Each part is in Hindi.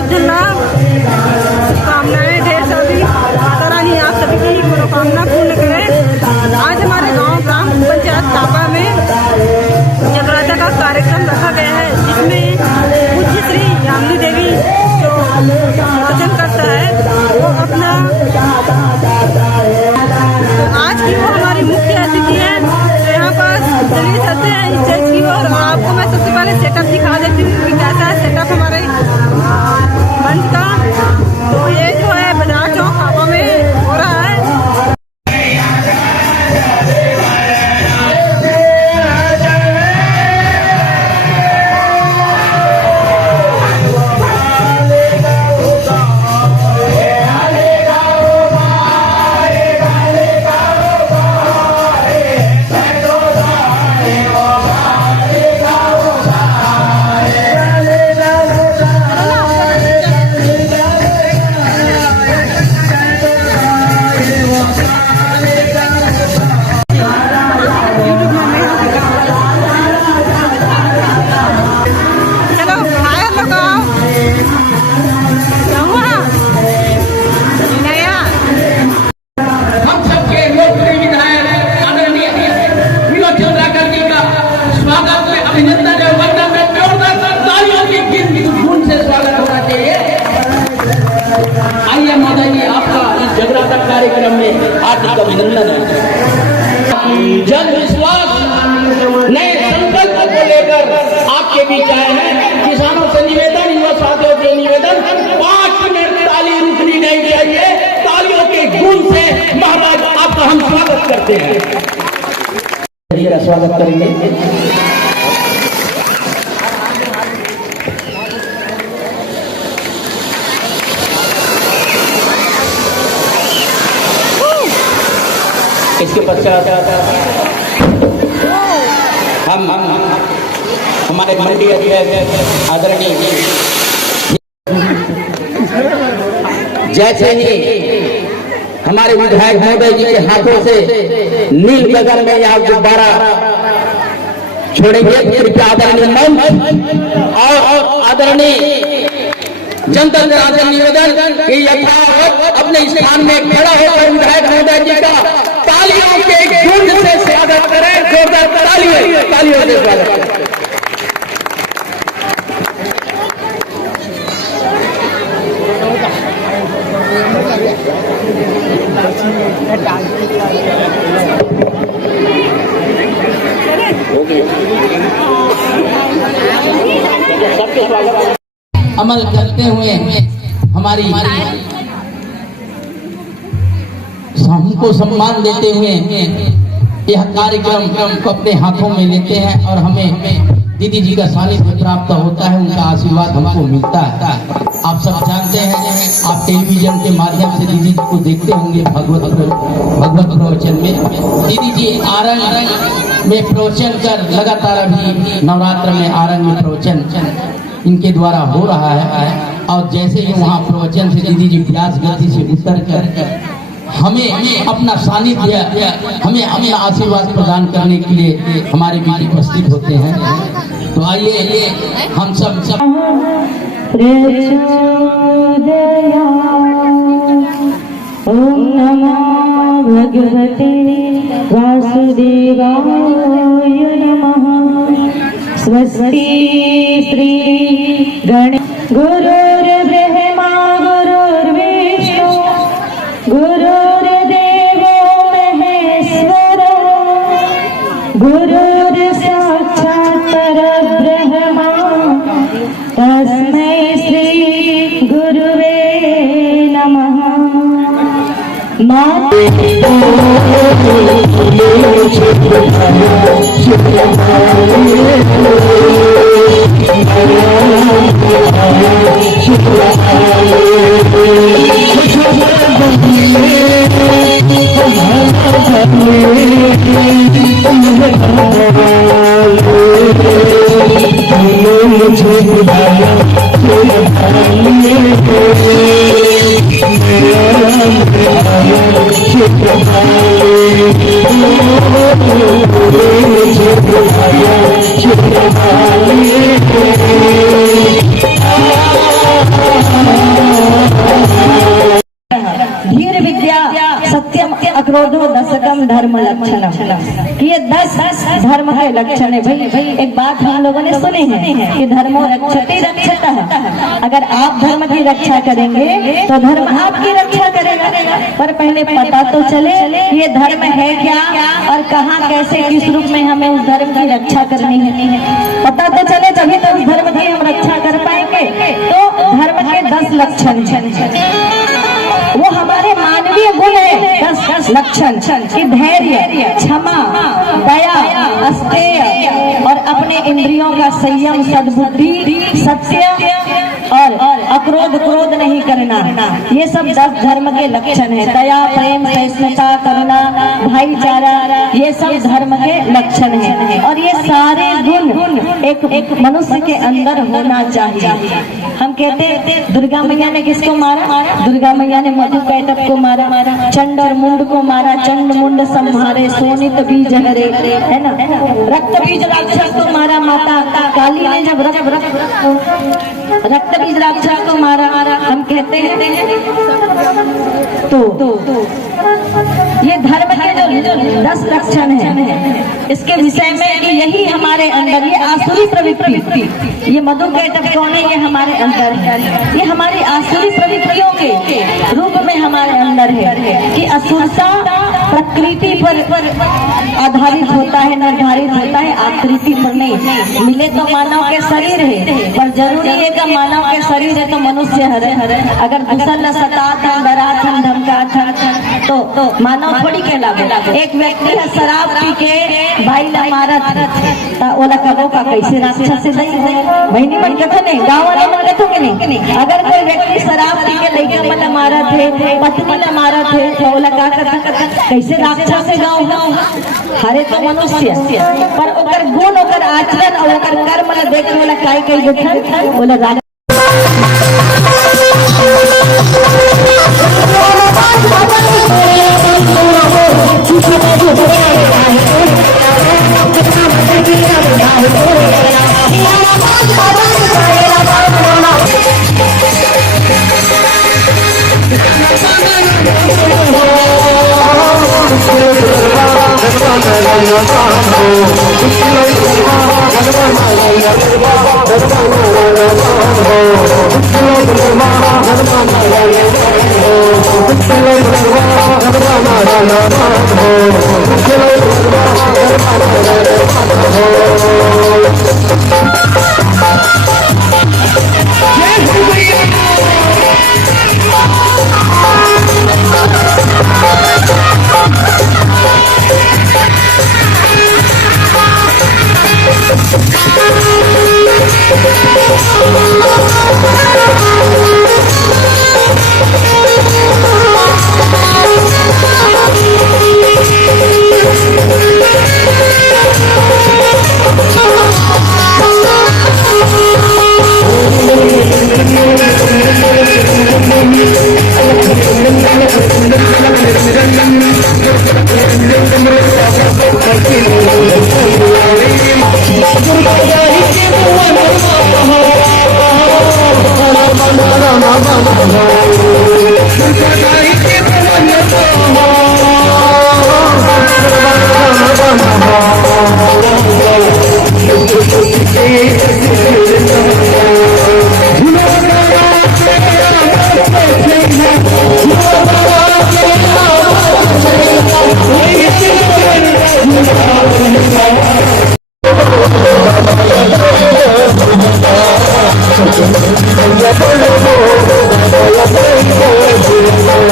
सब जन लाभ, शुभकामनाएं ढेर सारी। माता रानी आप सभी की मनोकामना पूर्ण करे। आज हमारे गांव ग्राम पंचायत टापा में जगराता का कार्यक्रम रखा गया है, जिसमें पूज्य श्री यामिनी देवी जो प्रवचन करता है वो अपना आज की वो हमारी मुख्य अतिथि है। तो यहाँ पर चलिए चलते हैं स्टेज की ओर और आपको मैं सबसे पहले सेटअप दिखा देती हूँ कि कैसा है सेटअप हमारे मंच का। तो ये जो है बाजार चौक टापा में हो रहा है। कार्यक्रम में हार्दिक अभिनंदन है। जन विश्वास नए संकल्प को लेकर आपके बीच आए हैं। किसानों से निवेदन, युवा साथियों से निवेदन, 5 मिनट ताली रुकनी नहीं चाहिए। तालियों के गूंज से महाराज आपका हम स्वागत करते हैं। स्वागत करेंगे। इसके पश्चात हम हमारे मंडी अध्यक्ष आदरणीय जैसे ही हमारे विधायक महोदय जी के हाथों से नील गगन में यहाँ गुब्बारा छोड़ेंगे, कृपया आदरणीय मंच और आदरणीय जनता से निवेदन कि यथावत अपने स्थान में खड़ा होकर विधायक महोदय जी का तालियों के गूंज से स्वागत करें। जोरदार तालियों से स्वागत करें। सबके स्वागत अमल करते हुए हमारी हमको सम्मान देते हुए यह कार्यक्रम को अपने हाथों में लेते हैं और हमें दीदी जी का सानिध्य प्राप्त होता है, उनका आशीर्वाद हमको मिलता है। आप सब जानते हैं, आप टेलीविजन के माध्यम से दीदी जी को देखते होंगे भगवत प्रवचन में। दीदी जी आरंग में प्रवचन कर लगातार अभी नवरात्र में आरंग में प्रवचन इनके द्वारा हो रहा है। और जैसे ही वहाँ प्रवचन से दीदी जी व्यास गति से उतर कर हमें अपना सानिध्य, हमें अपना आशीर्वाद प्रदान करने के लिए हमारे बीच उपस्थित होते हैं। तो आइए हम सब ओम नमः भगवते वासुदेवाय नमः। स्वस्ति श्री गणेश गुरुर्ब्रह्मा गुरुर्विष्णु गुरुर्देवो महेश्वर गुरुर्साक्षात् परब्रह्म तस्मै श्री गुरुवे नमः। सत्यम अक्रोधो दशकम धर्म लक्षणम, ये 10 धर्म के लक्षण है। भाई एक बात हम लोगों ने सुनी है कि धर्मो रक्षते रक्षतः, अगर आप धर्म की रक्षा करेंगे तो धर्म आपकी रक्षा करेगा। पर पहले पता तो चले ये धर्म है क्या और कहाँ कैसे किस रूप में हमें उस धर्म की रक्षा करनी है। पता तो चले तभी तो उस धर्म की हम रक्षा कर पाएंगे। तो धर्म के 10 लक्षण वो हमारे मानवीय गुण है। 10 लक्षण कि धैर्य, क्षमा, दया, अस्तेय और अपने इंद्रियों का संयम, सद्बुद्धि, सत्य और अक्रोध, क्रोध नहीं करना, ये सब 10 धर्म के लक्षण है। दया, प्रेम, सहिष्णुता, करुणा, भाईचारा, ये सब धर्म के लक्षण है। और ये सारे गुण एक मनुष्य के अंदर होना चाहिए। हम कहते हैं दुर्गा मैया ने किसको मारा? दुर्गा मैया ने मधु कैटभ को मारा, चंड और मुंड को मारा। चंड मुंड संहारे शोणित बीज हरे, है ना। रक्त बीज राक्षस को मारा माता काली ने, जब रक्त बीज राक्षस को मारा। हम कहते हैं तो ये धर्म के जो 10 लक्षण है, इसके विषय में कि यही हमारे अंदर, ये आसुरी प्रवृत्ति, ये मधु कैटभ कौन है? ये हमारे अंदर है। ये हमारी आसुरी प्रवृत्तियों के रूप में हमारे अंदर है कि असुरता प्रकृति पर आधारित होता है, निर्धारित होता है, आकृति पर नहीं। मिले तो मानव के शरीर है, पर जरूरी है कि मानव के शरीर है तो मनुष्य हरे। अगर दूसरा सताथन, डराथन, धमकाथन तो मानव थोड़ी कहलावे। एक व्यक्ति है शराब पी के भाई ला मारत ओला कबो का कैसे राक्षस से बहनी मन कथन है, गाँव वाले मन कथो के नहीं। अगर कोई व्यक्ति शराब पी के लड़का मन मारत है, पत्नी ला मारत है, तो ओला का कैसे राक्षस से गाँव हरे तो मनुष्य, पर ओकर गुण, ओकर आचरण और ओकर कर्म ला देख वाला काय कई देखन बोला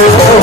Oh,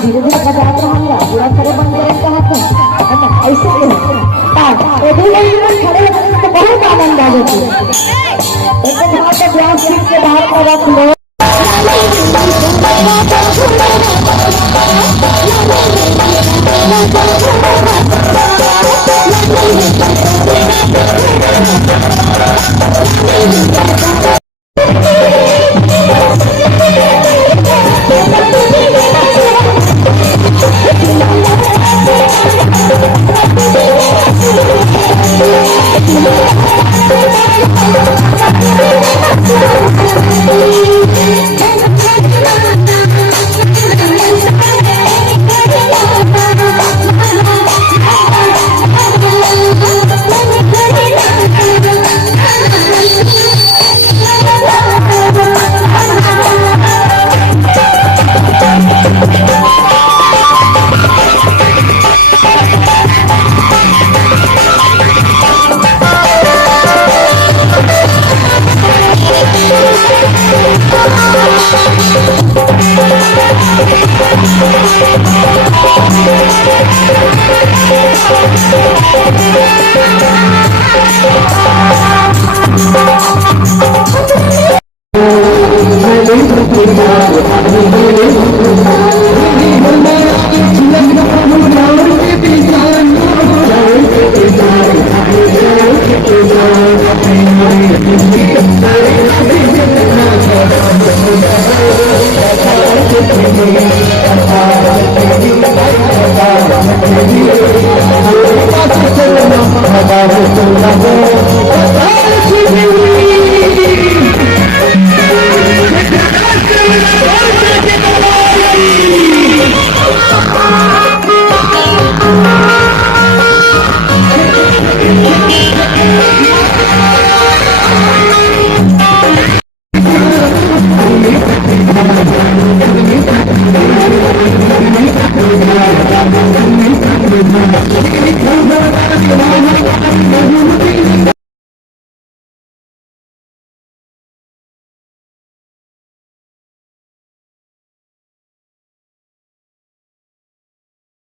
धीरे धीरे बजाते रहेंगे पूरा खड़े बन के ऐसे खड़े तो बहुत आनंद आ जाती है। एकदम यहाँ पे ग्लास के बाहर का रख लो।